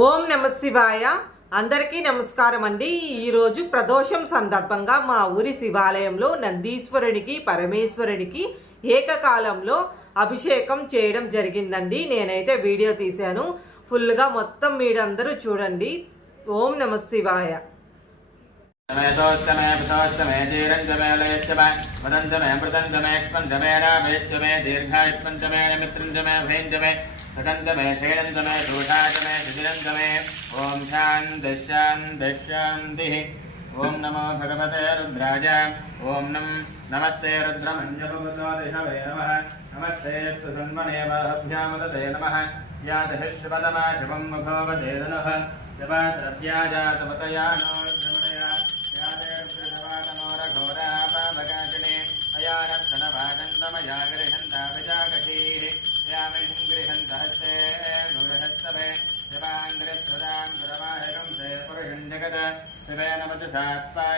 ఓం నమ శివాయ. అందరికీ నమస్కారం అండి. ఈరోజు ప్రదోషం సందర్భంగా మా ఊరి శివాలయంలో నందీశ్వరుడికి పరమేశ్వరుడికి ఏకకాలంలో అభిషేకం చేయడం జరిగిందండి. నేనైతే వీడియో తీశాను. ఫుల్గా మొత్తం మీరందరూ చూడండి. ఓం నమ శివాయ. సమేతోత్తమే పితోత్తమే ధీరంజమే లయచ్చమే మదంజమే మృదంజమే రామేచ్చమే నిమిత్రంజమే षडङ्गमे षेडङ्गमे षोटाङ्गमे शिशिरङ्गमे ॐ शान्तिशान्तिः ॐ नमो भगवते रुद्राज ॐ नम, नमस्ते रुद्रमञ्जभवतोदिशवे नमः। नमस्ते सन्मनेवाभ्यामदते नमः। या दशश्वदमा शुभं मुभोवदेदनः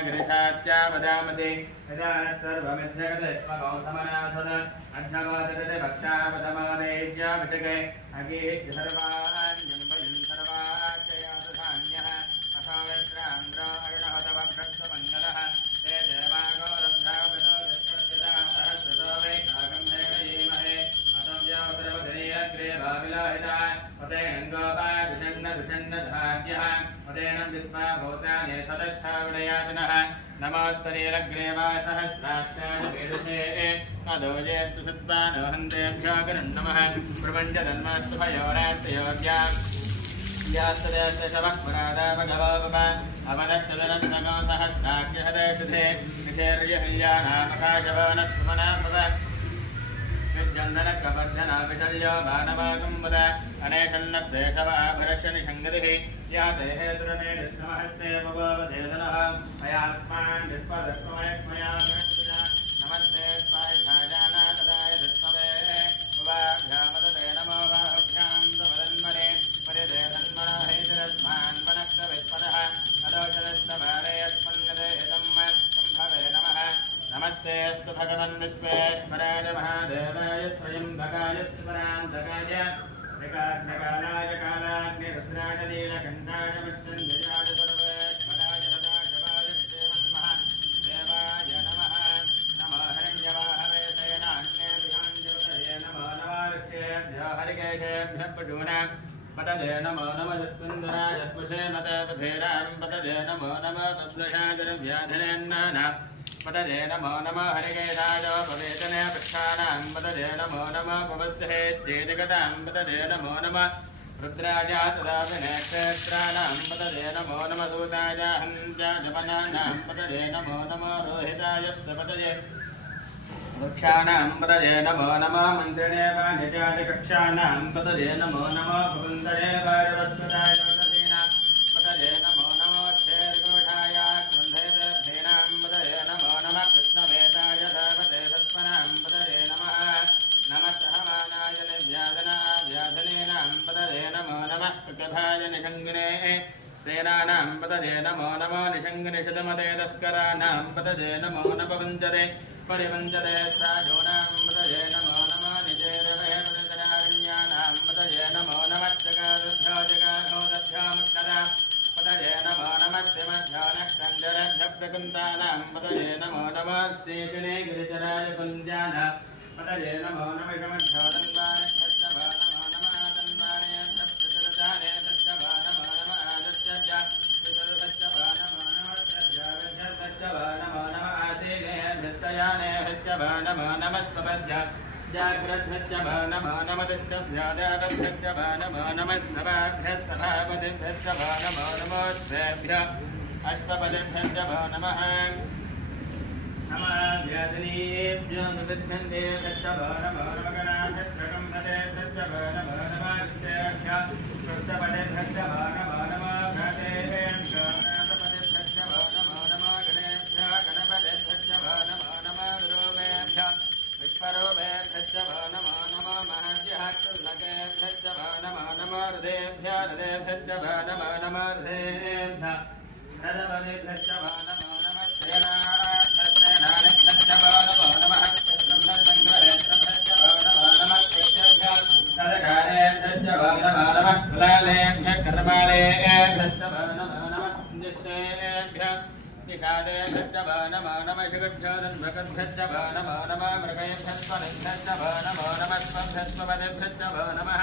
శివం భగవతే నమః జపాద్రవ్యాజాతమతయా నో భ్రమణయా ృషాచ్యావదామతి సర్వమిత్యగతే అగే సర్వాన్ అదోజేస్తు సత్పానోహంతేభ్యోగరం నమ ప్రపంచ ధన్మాస్తుభయోరాత్రయోగ్యాస్తదేశవక్పురాదాపగవోప అమదక్షదరంతగో సహస్రాఖ్యహదేశుధే విధేర్యహయ్యానామకాశవనస్మనాపద విజందన కవర్ధనాభిషల్యో బాణవాగుంబద అనేకన్న శ్రేషవాభరశని సంగతిః యాతేహేతురమే నిష్ణమహత్తే మగోవధేదనః మయాస్మాన్ నిష్పదస్మయత్మయా विश्वेश्वराय महादेवाय स्वयंभगाय स्वरान्तकाय जगाग्नकालाय कालाग्निरुद्राजलीलकण्ठाय विष्णुञ्जयाय सर्वेश्वराय सदाशिवाय श्रीमन्मः देवाय नमः नमो हरिञ्जवाहवे सेनाग्नेभिषाञ्जवतये नमो नमारुक्षेभ्यो हरिकेशेभ्यः पशूना पतजे नमो नमः सुन्दराय पुषे मतपधेरां पतजे नमो नमः पद्मषादरव्याधनेन्नानाम् పథేరాం పతదే నమో నమ పద్మషాదర వ్యాధనేన్నానా పతదే నమో నమ హరికేశాయ పవేతనే పక్షాణాం పతదే నమో నమ పవస్థే చేజగతాం పతదే నమో నమ రుద్రాయ తదా వినేక్షేత్రాణాం పతదే నమో నమ దూతాయ హంచ జపనానాం పతదే నమో నమ రోహితాయ పతదే వృక్షాణాం పదజే నమో తస్కరాణాం పదజే నమో నపవంచదే పరివంచదే शयाने हृत्यभ नमो नमस्पद्य जाग्रद्भ्यत्यभ नमो नमदिष्टभ्यादावद्भ्यत्यभ नमो नमस्सभाभ्यस्तभावदिभ्यत्यभ नमो नमोऽस्भ्यभ्य अष्टपदिभ्यत्यभ नमः नमाभ्यसनीभ्यनुविद्भ्यन्ते हृत्यभ नमो नमगणाभ्यस्तकम्भते हृत्यभ नमो नमस्तेभ्य कृत्यपदिभ्यत्यभ नदेभ्यश्च वा नमो नमर्धेभ्य नदमदेभ्यश्च वा नमो नमश्रेणाभ्यश्च वा नमो नमः ब्रह्मसङ्ग्रहेभ्यश्च वा नमो नमः सदकारेभ्यश्च वा नमो नमः कुलालेभ्य कर्मालेभ्यश्च वा नमो नमः निश्चयेभ्य निषादेभ्यश्च वा नमो नमः शिवभ्योदन्भ्यकभ्यश्च वा नमो नमः मृगेभ्यस्वनिभ्यश्च वा नमो नमः स्वभ्यस्वपदेभ्यश्च वा नमः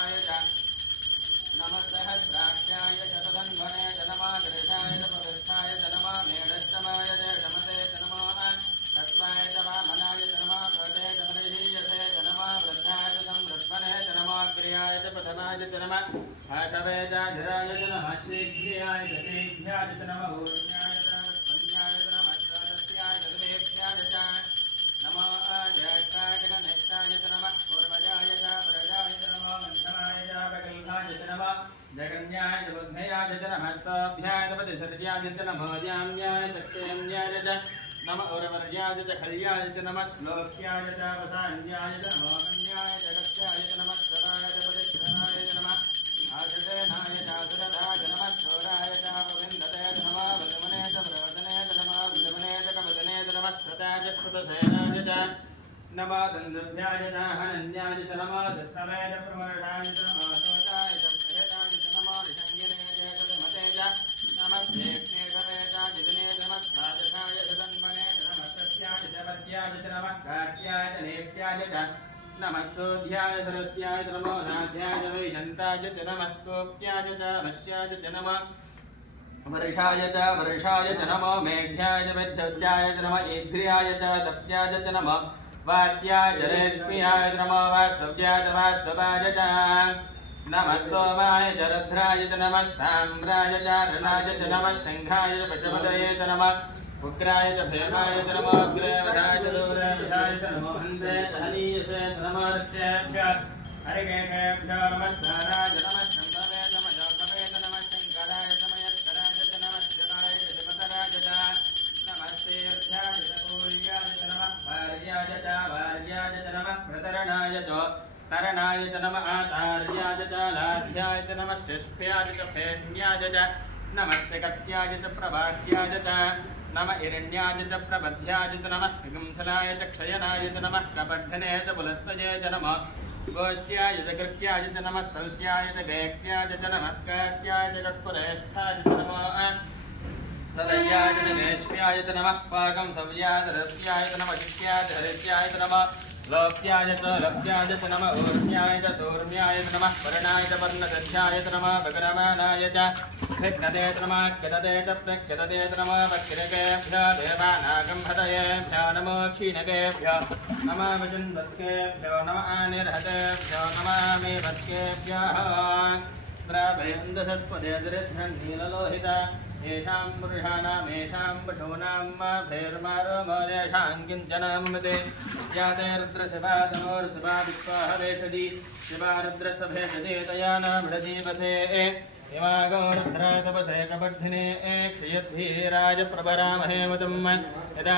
शीघ्रियाय च तेभ्याय च नमः ऊर्ण्याय च वत्पन्याय च नमः नमो अजयकाय च गणेशाय नमः पूर्वजाय च वरजाय च नमः मध्यमाय च प्रगल्भाय च नमः जगन्याय बुद्धयाय च नमः स्वाभ्याय च पतिशर्याय च नमो च क्षेम्याय च नम औरवर्याय च खल्याय च नमः श्लोक्याय च वसान्याय च नमो। नमः दन्दभ्याय च हनन्याय च नमः च प्रमर्षाय च नमः च प्रहृताय च च नमस्ते केशवे च जितने च च तन्मने च नमः च पद्याय च नमः कार्याय च नेत्याय च नमः सरस्याय नमो नाध्याय च वैजन्ताय च नमः च मत्स्याय च नमः वर्षाय च वर्षाय च नमो मेघ्याय च च नमः ईध्र्याय च, तप्याय च नमः। रेश्म्याय च नमो वास्तव्याय वास्तवाय च नमः सोमाय च च नमः साम्राय च नमः शङ्खाय च पशुपतये च नमः। उग्राय च भीमाय च नमो अग्रेवधाय च दूरवधाय च नमो हन्ते च च नमो रक्षेभ्यः हरिकेकेभ्यो नमस्काराय नमः। नमः च तरणाय च नमः आचार्याय च, लाध्याय च नमः शिष्प्याय च, फेन्याय च, नमस्ते कत्याय च प्रभाष्याय च, नम हिरण्याय च, प्रबध्याय च, नमः हिगंसलाय च, क्षयनाय च, नमः कपड्ढने च, पुलस्तये च, नमः गोष्ठ्याय च, कृत्याय च, नमः स्तल्त्याय च गैक्याय च, नमः कात्याय च कट्पुरेष्ठाय च, नमः तदय्याय च नमः पाकं सव्याय च रस्याय च, नमः शिष्याय च हरित्याय नमः लोप्याय च लप्याय च नमः ऊर्म्याय च सौर्म्याय च नमः वर्णाय च वर्णदध्याय च नमः भगरमानाय च कृष्णते च नमः कृतते च प्रकृतते च नमः वक्रिकेभ्य देवानागम्भतयेभ्यो नमो क्षीणकेभ्यो नमः वचन्वत्केभ्यो नमः निर्हतेभ्यो नमः मे वत्केभ्यः प्राभेन्दसत्पदे दृढ्रन्नीललोहित येषां पुरुषाणामेषां पशूनां भैर्मारोमोरेषां किञ्चनामते जाते रुद्रशिवा तनोर्शिवा शिवा रुद्रसभेषति तया न मृजीवसे इमागो रुद्राय तपसे कबद्धिने क्षयद्भीराज प्रभरामहे मुदं यदा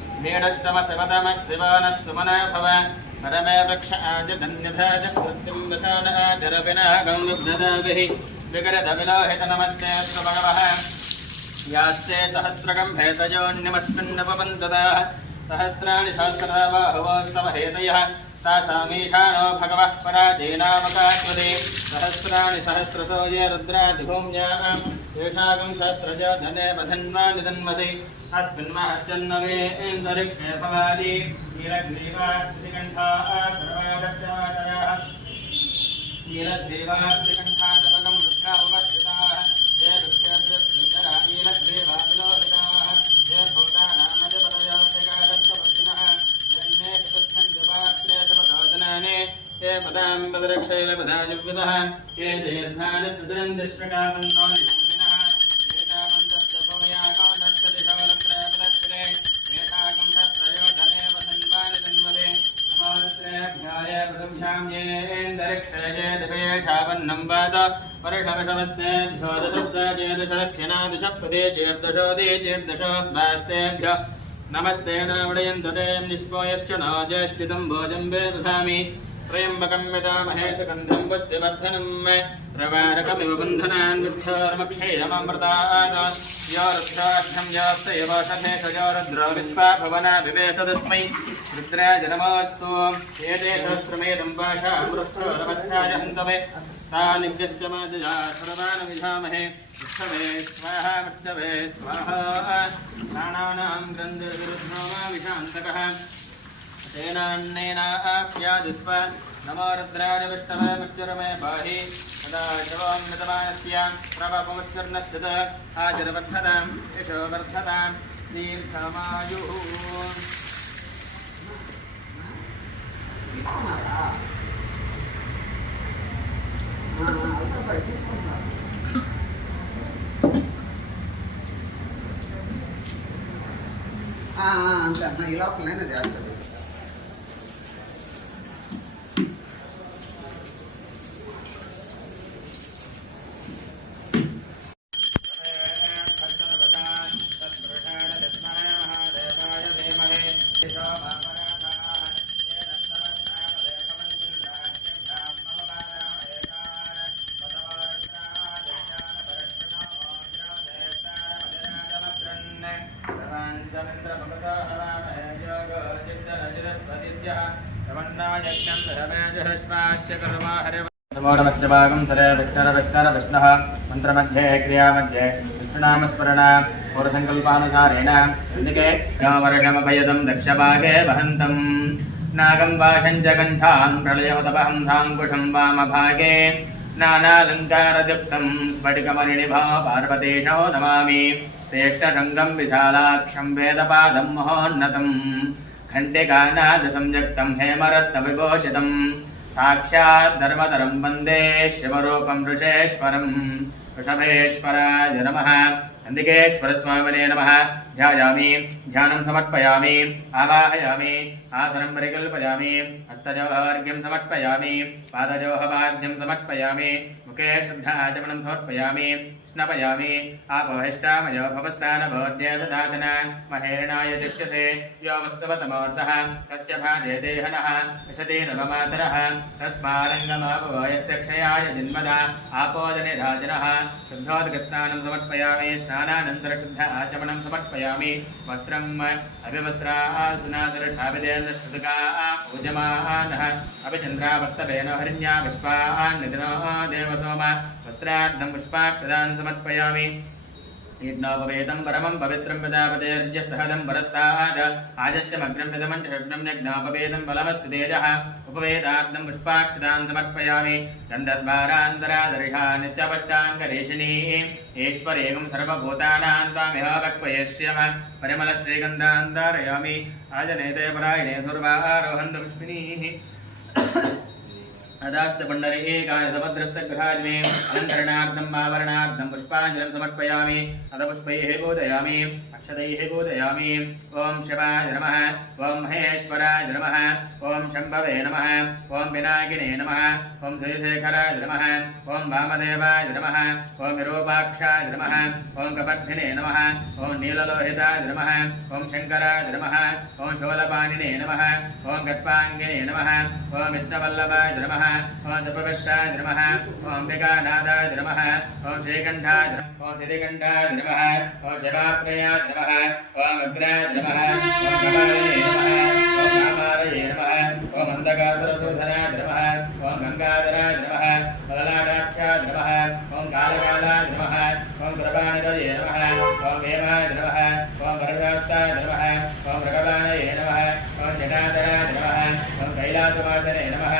मगवद्धक्षणस्त्वमेधस्वगायतनयाजमुडया नीडष्टमशमतमः शिवान सुमनः भव। परमे वृक्ष आज धन्यधाज मृत्युं वसान आजरविनागं विभ्रदाभिः विगरदविलोहित नमस्ते अस्तु भगवः यास्ते सहस्रकं भेषजोन्यमस्मिन्नपबन्धदाः सहस्राणि सहस्रधा बाहुवोस्तव हेतयः तासामीशानो भगवः पराजेनावकात्वते सहस्राणि सहस्रतो ये रुद्रादिभूम्याम् येषाकं सहस्रज धने बधन्वा निधन्वते अस्मिन्महच्चन्नवे इन्दरिक्षे भवादि। नीलग्रीवाश्रिकण्ठा सर्वागत्यमातयः नीलग्रीवाश्रिकण्ठादमकं ये पदां पदरक्षैलपदाजुविदः ये दीर्घानि सुदरन्दिश्रकावन्तो निषन्दिनः एतावन्तस्य भूयागो दक्षदिशो सत्रयो धने वसन्वानि जन्मदे नमो पृथुभ्यां येन्दरिक्षये दिवेशावन्नं वाद वर्षवशवत्तेभ्यो दशब्दाचेदशदक्षिणा चेर्दशोदे चेर्दशोद्भास्तेभ्य नमस्ते नावडयन्तते निष्पोयश्च न ज्येष्ठितं भोजं वेदधामि। त्र्यम्बकं यदामहे सुगन्धं पुष्टिवर्धनं मे प्रवारकमिव बन्धनान् वृक्षोर्मक्षेयममृतात् यो रुद्राढ्यं यास्त एव शमेश यो रुद्रो विश्वा भवना विवेश तस्मै रुद्राय नमोऽस्तु एते सहस्रमेदं पाशा तानिभ्यश्च माजया सर्वान् विधामहे स्वाहा मृत्यवे स्वाहा। प्राणानां ग्रन्थविरुद्धो मा विशान्तकः तेनान्नेनाप्यादिस्व नमो रुद्राय विष्णवे मृत्युरमे पाहि सदा शिवोन्नतमानस्यां प्रभमुच्चर्णश्चित आचरवर्धतां यशो वर्धतां दीर्घमायुः ఆ, ఆ, అంతే అన్న ఈ లోపలనే చేస్తుంది मोडवक्षभागं सरे विष्णरविष्णरविष्णः मन्त्रमध्ये, क्रियामध्ये विष्णुनामस्मरणा पौरसङ्कल्पानुसारेण अन्दिके दक्षभागे वहन्तं नागं वाशञ्च कण्ठान् प्रलयवतपहंसाङ्कुशं वामभागे नानालङ्कारयुक्तं स्फटिकमणिभा पार्वतीशो नमामि। श्रेष्ठशङ्गम् विशालाक्षम् वेदपादम् महोन्नतम् घण्टिकानादसंयुक्तम् साक्षात् साक्षाद्धर्मतरम् वंदे शिवरूपम् ऋषेश्वरम् ऋषभेश्वराय नमः। नन्दिकेश्वरस्वामिने नमः। ध्यायामि, ध्यानं समर्पयामि, आवाहयामि, आसनं परिकल्पयामि हस्तजौहवर्ग्यं समर्पयामि पादजौहवाद्यं समर्पयामि, मुखे श्रद्धाचमनं समर्पयामि स्नपयामि, आपोहिष्टामयो भवस्तानभोद्य ददातन महेरणाय दृश्यते व्योमस्वतमोऽर्थः तस्य भाजे देहनः क्षयाय जन्मदा आपोदनिराजनः शुद्धोदकस्नानं समर्पयामि, स्नानानन्तरशुद्ध आचमनं समर्पयामि वस्त्रम् अभिवस्त्रासुनादरठाविदेन्द्रश्रुतका पूजमानः अभिचन्द्रावर्तवेन हरिण्या विश्वान्निधिनो देवसोम वस्त्रार्धं समर्पयामि यज्ञोपवेदं परमं पवित्रं प्रजापतेर्य सहदं परस्ताद आजश्चमग्रं विदमं षड्नं यज्ञोपवेदं बलवस्तु तेजः। उपवेदार्थं पुष्पाक्षदान् समर्पयामि। गन्धद्वारान्तरादर्शा नित्यपट्टाङ्गरेशिनी ईश्वरेगं सर्वभूतानां त्वामिह वक्वयस्यम परिमलश्रीगन्धान् धारयामि आजनेते परायणे सुर्वारोहन्तपुष्पिनीः अदाश्च पुण्डरे एकाय समुद्रस्य गृहाज्मे अलङ्करणार्थम् आवरणार्थं पुष्पाञ्जलिं समर्पयामि। अथ पुष्पैः बोधयामि। अक्षतैः बोधयामि ॐ शिवाय नमः ॐ महेश्वराय नमः ॐ शम्भवे नमः ॐ विनायकिने नमः ॐ श्रीशेखराय नमः ॐ वामदेवाय नमः ॐ विरूपाक्षाय नमः ॐ कपर्धिने नमः ॐ नीललोहिताय नमः ॐ शङ्कराय नमः ॐ शूलपाणिने नमः ॐ गट्पाङ्गिने नमः ॐ विष्णवल्लभाय नमः ॐ जपविष्टाय नमः ॐ अम्बिकानादाय नमः ॐ श्रीकण्ठाय ॐ श्रीकण्ठाय नमः ॐ शिवाप्रियाय नमः ॐ अग्राय नमः ॐ कपालये नमः ॐ कामालये नमः ॐ अन्धकासुरसूधनाय नमः ॐ गङ्गाधराय नमः ललाटाक्षाय नमः ॐ कालकालाय नमः ॐ कृपाणदये नमः ॐ हेमाय नमः ॐ वरदास्ताय नमः ॐ मृगवाणये नमः ॐ जटाधराय नमः ॐ कैलासवासने नमः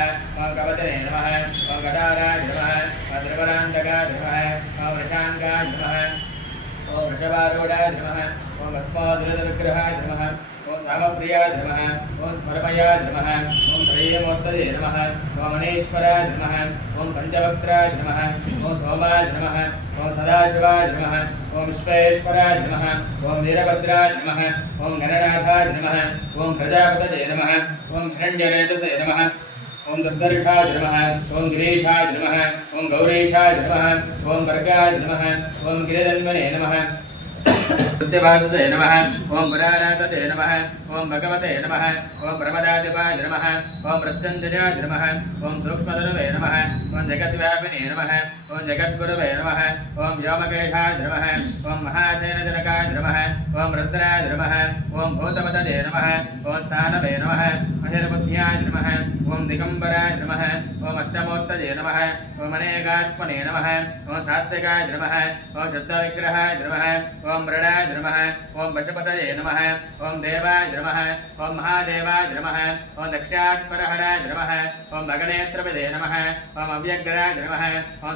ॐ कवचने नमः ॐ कटाराय नमः ॐ त्रिपुरान्तकाय नमः ॐ वृषाङ्गाय नमः ॐ वृषभारूढाय नमः ॐ भस्मादुरदविग्रहाय नमः ॐ सामप्रियाय नमः ॐ स्मरमयाय नमः ॐ त्रयीमूर्तये नमः ॐ मणेश्वराय नमः ॐ पञ्चवक्त्राय नमः ॐ सोमाय नमः ॐ सदाशिवाय नमः ॐ विश्वेश्वराय नमः ॐ वीरभद्राय नमः ॐ गणनाथाय नमः ॐ प्रजापतये नमः ॐ हिरण्यरेतसे नमः ॐ दुर्दर्शाय नमः ओम गिरीशाय नमः ओम गौरेशाय नमः ओम वर्गाय नमः ओम गिरिधन्वने नमः सत्यवासुते नमः ओम पुराणातते नमः ओम भगवते नमः ओम प्रमदादिपाय नमः ओम प्रत्यञ्जयाय नमः ओम सूक्ष्मधनुवे नमः ओम जगद्व्यापिने नमः ॐ जगद्गुरवे नमः ॐ व्योमकेशाय नमः ॐ महासेनजनकाय नमः ॐ रुद्राय नमः ॐ भूतपतये नमः ॐ स्थानवे नमः महिर्बुद्ध्याय नमः ॐ दिगम्बराय नमः ॐ अष्टमोत्तये नमः ॐ अनेकात्मने नमः ॐ सात्विकाय नमः ॐ शुद्धविग्रहाय नमः ॐ मृडाय नमः ॐ पशुपतये नमः ॐ देवाय नमः ॐ महादेवाय नमः ॐ दक्षात्परहराय नमः ॐ भगनेत्रपदे नमः ॐ अव्यग्राय नमः ॐ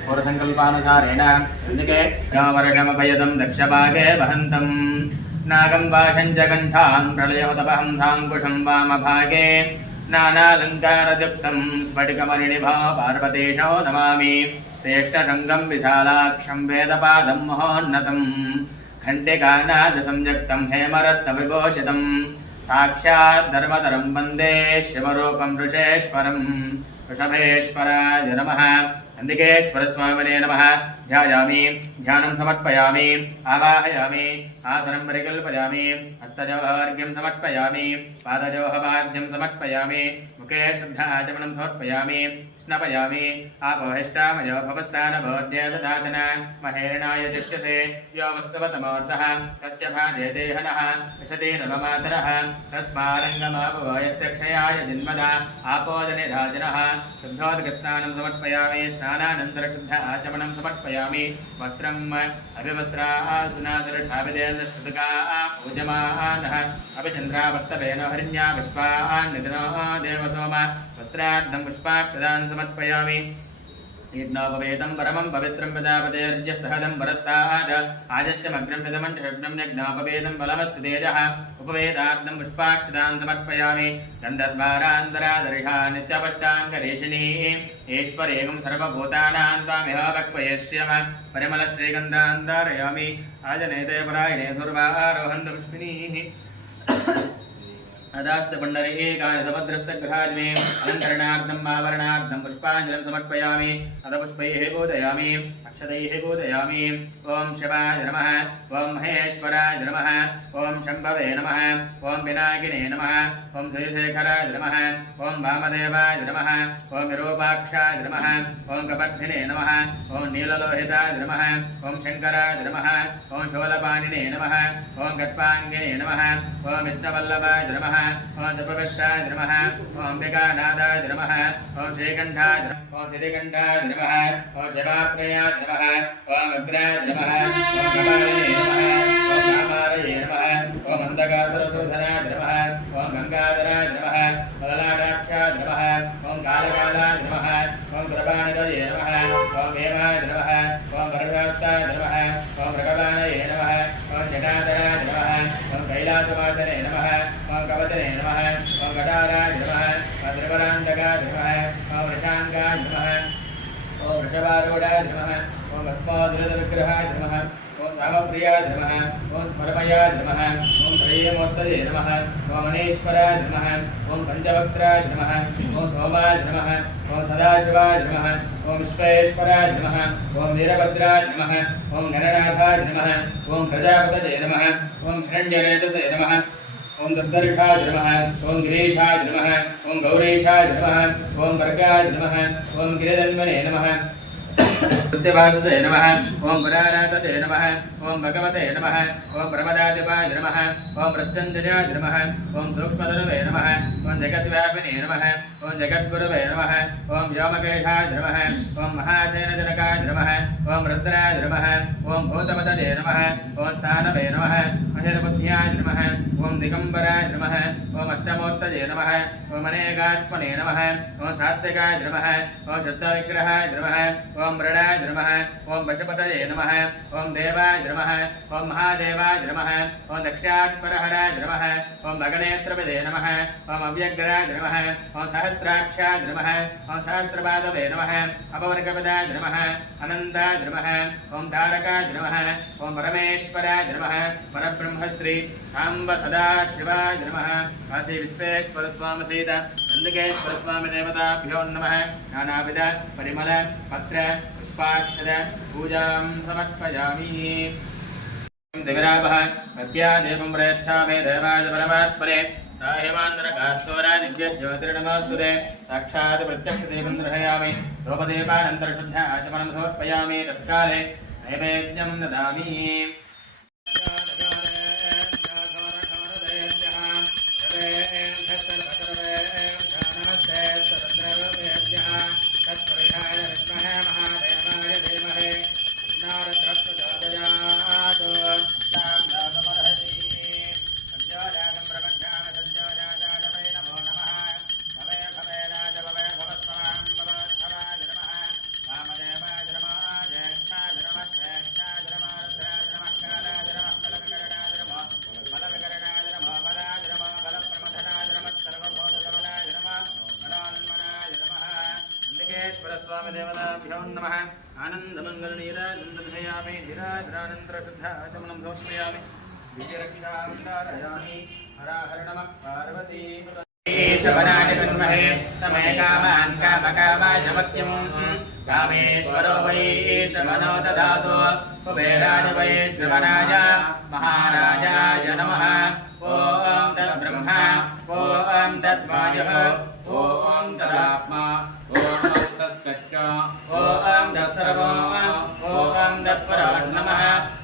रामवर्षमभयदं दक्षभागे नागं वाशं च कण्ठान् प्रलयमतपहं साङ्कुशं वामभागे नानालङ्कारयुक्तं पार्वतीशो नमामि। श्रेष्ठशृङ्गं विशालाक्षं वेदपादं महोन्नतम्। घण्टिकानादसंयुक्तं हेमरत्नविभूषितम्। साक्षात् धर्मधरं वंदे शिवरूपं ऋषेश्वरं ऋषभेश्वराय नमः। नन्दिकेश्वरस्वामिने नमः। ध्यायामि, ध्यानं समर्पयामि, आवाहयामि, आसनं परिकल्पयामि हस्तजोहवाग्यम समर्पयामि पादजोहवाग्यम समर्पयामि, मुखे शुद्धाचमनं समर्पयामि स्नपयामि। आपोहिष्टामयो भवस्तानभोद्य ददातन महेरणाय दृश्यते व्योमस्वतमोऽर्थः तस्य भाजयते हनः विशते नवमातरः। तस्मारङ्गमापवयस्य क्षयाय जन्मदा। आपोदनिराजनः शुद्धोद्गस्नानं समर्पयामि। स्नानानन्तरशुद्ध आचमनं समर्पयामि। वस्त्रम् अभिवस्त्रासुनासुरठाभिदेन्द्रश्रुतका पूजमानः। अभिचन्द्रावर्तवेन हरिण्या, विश्वान्निधनो, देवसोम। वस्त्रार्धं पुष्पाक्षदान् समर्पयामि। यज्ञोपवेदं परमं पवित्रं प्रजापतेर्य सहदं परस्तात् आजश्चमग्रं प्रथमं षड्नं यज्ञोपवेदं बलमस्ति तेजः। उपवेदार्थं पुष्पाक्षदान् समर्पयामि। गन्धद्वारान्तरादर्शा नित्यपष्टाङ्गरेशिनी। ईश्वरेकं सर्वभूतानां त्वामिह वक्वयस्यम परिमलश्रीगन्धान्तारयामि आजनेते परायणे दुर्वारोहन्तु अदाश्च पुण्डरे एकाय समुद्रस्य गृहाज्मे अलङ्करणार्थम् आवरणार्थं पुष्पाञ्जलिं समर्पयामि। अथ पुष्पैः बोधयामि। अक्षतैः पूजयामि ॐ शिवाय नमः ॐ महेश्वराय नमः ॐ शम्भवे नमः ॐ पिनाकिने नमः ॐ श्रीशेखराय नमः ॐ वामदेवाय नमः ॐ विरूपाक्षाय नमः ॐ कपर्धिने नमः ॐ नीललोहिताय नमः ॐ शङ्कराय नमः ॐ शूलपाणिने नमः ॐ गट्पाङ्गिने नमः ॐ विष्णवल्लभाय नमः ॐ जपविष्टाय नमः ॐ अम्बिकानाथाय नमः ॐ श्रीकण्ठाय ॐ श्रीकण्ठाय नमः ॐ शिवाप्रियाय नमः ॐ अग्राय नमः। ॐ कपालिने नमः। ॐ कामारये नमः। ॐ अन्धकासुरसूधनाय नमः। ॐ गङ्गाधराय नमः। ललाटाक्षाय नमः। ॐ कालकालाय नमः। ॐ कृपाणदये नमः। ॐ देवाय नमः। ॐ वरदास्ताय नमः। ॐ भगवानये नमः। ॐ जटाधराय नमः। ॐ कैलासवासने नमः। ॐ कवचने नमः। ॐ कटाराय नमः। ॐ त्रिवरान्तकाय नमः। ॐ वृषाङ्गाय नमः। ॐ वृषभारूढाय नमः। भस्मादुरदविग्रहाय नमः ॐ सामप्रियाय नमः ॐ स्मरमयाय नमः ॐ त्रयीमूर्तये नमः ॐ मणेश्वराय नमः ॐ पञ्चवक्त्राय नमः ॐ सोमाय नमः ॐ सदाशिवाय नमः ॐ विश्वेश्वराय नमः ॐ वीरभद्राय नमः ॐ गणनाथाय नमः ॐ प्रजापतये नमः ॐ हिरण्यरेतसे नमः ॐ दुर्दर्शाय नमः ॐ गिरीशाय नमः ॐ गौरीशाय नमः ॐ वर्गाय नमः ॐ गिरिजन्मने नमः बुद्धिवासुते नमः ॐ पुरारातते नमः ॐ भगवते नमः ॐ प्रमदादिपाय नमः ॐ प्रत्यञ्जयाय नमः ॐ सूक्ष्मधनुवे नमः ॐ जगद्व्यापिने नमः ॐ जगद्गुरवे नमः ॐ व्योमकेशाय नमः ॐ महासेनजनकाय नमः ॐ रुद्राय नमः ॐ भूतपतये नमः ॐ स्थानवे नमः महिर्बुद्ध्याय नमः ॐ दिगम्बराय नमः ॐ अष्टमोत्तये नमः ॐ अनेकात्मने नमः ॐ सात्विकाय नमः ॐ शुद्धविग्रहाय नमः ॐ मृडाय नमः ॐ पशुपतये नमः ॐ देवाय नमः ॐ महादेवाय नमः ॐ दक्षात्परहराय नमः ॐ भगनेत्रपदे नमः ॐ अव्यग्राय नमः ॐ सहस्राक्षाय नमः ॐ सहस्रपादवे नमः अपवर्गपदाय नमः अनन्ताय नमः ॐ तारकाय नमः ॐ परमेश्वराय नमः परब्रह्मश्री साम्ब सदाशिवाय नमः। काशी विश्वेश्वरस्वामी सहित नन्दिकेश्वरस्वामी देवताभ्यो नमः। नानाविध परिमल, पत्र, पुष्पाक्षर, पूजां समर्पयामि। दिगराभः प्रत्यादेवं प्रेष्ठामे देवाय परमात्मने। साहेवान्तरकास्तोरादिभ्य ज्योतिर्नमोऽस्तुते। साक्षात् प्रत्यक्षदेवं दर्शयामि। धूपदेवानन्तरशुद्धाचमनं समर्पयामि। तत्काले नैवेद्यं वेङ्कटेश्वरस्वामिदेवताभ्यो नमः। आनन्दमङ्गलनीरानन्दयामि निराधरानन्तरशुद्धाचमनं समर्पयामि। दिव्यरक्षामि हराहर नमः, पार्वती शवनायतन्महे नमः। ॐ तद्ब्रह्मा ॐ तद्वायुः। ॐ तदात्मा। తస్సచ్చ ఓం దత్సర్వో ఓం దత్పరాన్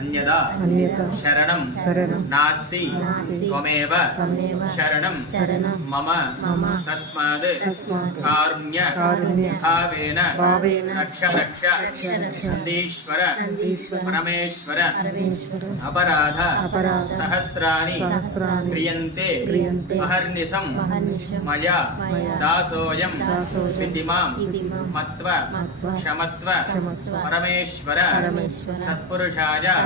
అన్యదా? శరణం. నాస్తి. త్వమేవ. శరణం. మమ. తస్మాత్. కారుణ్య. భావేన. లక్ష లక్ష నందీశ్వర. పరమేశ్వర. అపరాధ. సహస్రాణి. క్రియంతే. మహర్నిశం. మయా. దాసోయం. విధిమాం మత్వ. క్షమస్వ. పరమేశ్వర. తత్పురుషాయ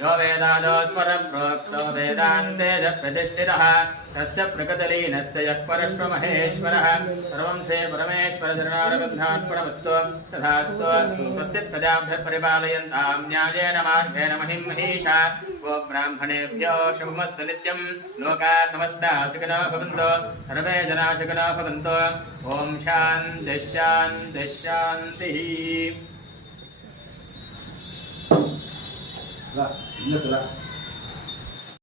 यो वेदादोस्वरप्रोक्तो वेदान्ते च प्रतिष्ठितः तस्य प्रकृतलीनस्य यः परश्वमहेश्वरः सर्वं श्री तथास्तु स्वस्ति प्रजाभ्यः परिपालयन्तां न्यायेन मार्गेण महिं महीषा गो ब्राह्मणेभ्यो शुभमस्तु लोका समस्ता सुखिनो भवन्तु सर्वे जना सुखिनो भवन्तु ॐ शान्तिः शान्तिः Lah, ingat lah.